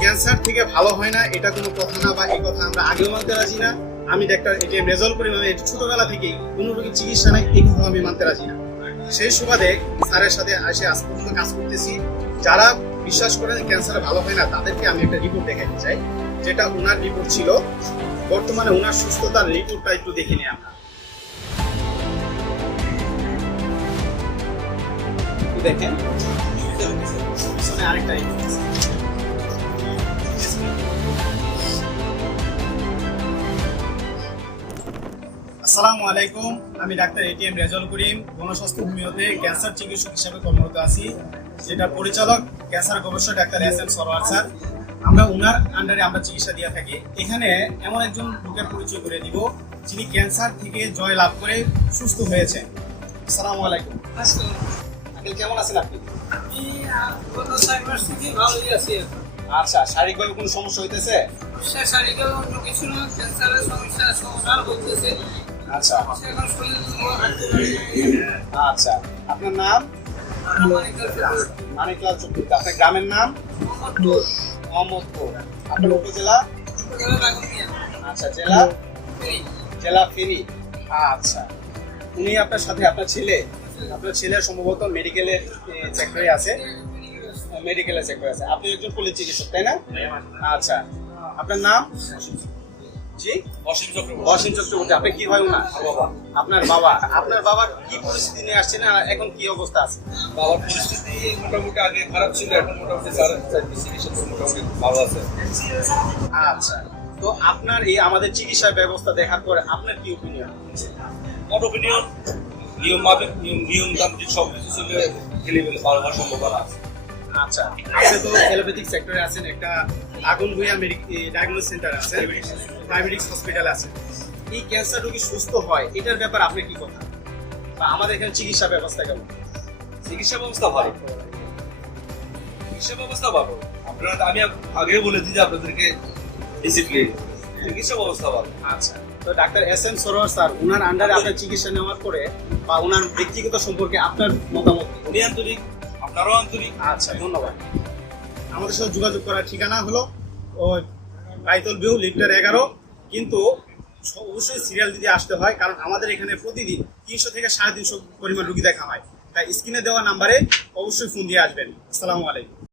Cancer থেকে ভালো হয় না এটা কোনো কথা না, বা এই কথা আমরা আগেও মানতে রাজি না। আমি ডাক্তার এটিএম রেজাউল করিম, আমি ছোটবেলা থেকেই কোনো রোগীর চিকিৎসা নাই এই কথা আমি মানতে রাজি না। সেই সুবাদে স্যারের সাথে এসে আজ পর্যন্ত কাজ করতেছি। যারা বিশ্বাস করেন ক্যান্সার ভালো হয় না তাদেরকে আমি একটা রিপোর্ট দেখাতে চাই, যেটা ওনার রিপোর্ট ছিল। বর্তমানে ওনার সুস্থতার রিপোর্টটা একটু দেখে নিই আমরা। দেখেন পিছনে আরেকটা রিপোর্ট আছে। আসসালামু আলাইকুম, আমি ডাক্তার এটিএম রেজাউল করিম, গণস্বাস্থ্য হোমিওতে ক্যান্সার চিকিৎসক হিসেবে কর্মরত আছি, যেটা পরিচালক ক্যান্সার গবেষক doctor S M Sarwar sir. আমরা ওনার আন্ডারে আমরা চিকিৎসা দিয়ে থাকি। এখানে এমন একজন লোকের পরিচয় করে দিব যিনি ক্যান্সার থেকে জয় লাভ করে সুস্থ হয়েছেন। আসসালামু আলাইকুম আঙ্কেল, কেমন আছেন আপনি? আচ্ছা, শারীরিকভাবে কোনো সমস্যা হইতেছে? আচ্ছা আচ্ছা, আপনার নাম? মানিকলাল চক্রবর্তী। আপনার গ্রামের নাম? মোহাম্মদপুর। আপনার উপজেলা? আচ্ছা, জেলা? জেলা ফেনী। আচ্ছা, উনি আপনার সাথে আপনার ছেলে সম্ভবত মেডিকেলের সেক্টরে আছে। মেডিকেলের সেক্টরে আছে। আপনি একজন পল্লী চিকিৎসক, তাই না? আচ্ছা, আপনার নাম? জি, অসীম চক্রবর্তী। আপনি কি হয় ওনার? আপনার বাবা। আপনার বাবার কি পরিস্থিতি নিয়ে আসছেন আর এখন কি অবস্থা আছে? বাবার পরিস্থিতি মোটামুটি আগে খারাপ ছিল, এখন মোটামুটি চিকিৎসা মোটামুটি ভালো আছে। আচ্ছা, তো আপনার এই আমাদের চিকিৎসা ব্যবস্থা দেখার পরে আপনার কি ওপিনিয়ন? আমার ওপিনিয়ন নিয়ম তান্ত্রিক সবকিছু চলে খেলে ভালো হওয়ার সম্ভাবনা আছে। আচ্ছা, আপনি তো এলোপ্যাথিক সেক্টরে আছেন, একটা আগুন ভুঁইয়া ডায়াগনোস সেন্টার আছে, ডায়াবেটিক্স হসপিটাল আছে। এই ক্যান্সার রোগী সুস্থ হয় এটার ব্যাপার আপনি কি কথা, বা আমাদের এখানে চিকিৎসা ব্যবস্থা কেমন? চিকিৎসা ব্যবস্থা ভালো, আপনারা আমি আগে বলেছি যে আপনাদেরকে ডিসিপ্লিন, চিকিৎসা ব্যবস্থা ভালো। আচ্ছা, তো doctor S M Sarwar sir, ওনার আন্ডারে আপনার চিকিৎসা নেওয়ার পরে বা ওনার ব্যক্তিগত সম্পর্কে আপনার মতামত? উনি আন্তরিক, আপনারও আন্তরিক। আচ্ছা, ধন্যবাদ। আমাদের সাথে যোগাযোগ করার ঠিকানা হলো বাইতুল ভিউ লিফটার 11, কিন্তু অবশ্যই সিরিয়াল দিতে আসতে হয়, কারণ আমাদের এখানে প্রতিদিন 300 থেকে 350 পরিমাণ রোগী দেখা হয়। তাই স্ক্রিনে দেওয়া নাম্বারে অবশ্যই ফোন দিয়ে আসবেন। আসসালামু আলাইকুম।